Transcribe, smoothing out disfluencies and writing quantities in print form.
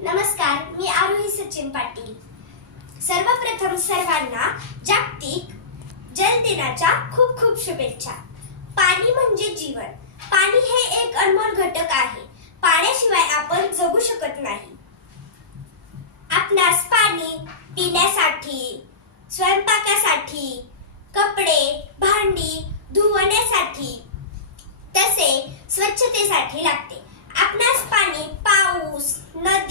नमस्कार, मी आरोही सचिन पाटील। सर्वप्रथम सर्वांना जागतिक जल दिनाच्या खूप खूप शुभेच्छा। पाणी म्हणजे जीवन। पाणी हे एक अनमोल घटक आहे। पाण्याशिवाय आपण जगू शकत नाही। आपणास पाणी पिण्यासाठी, स्वयंपाकासाठी, कपडे, भांडी धुवण्यासाठी तसे स्वच्छतेसाठी लागते। आपणास पाणी पाऊस, नदी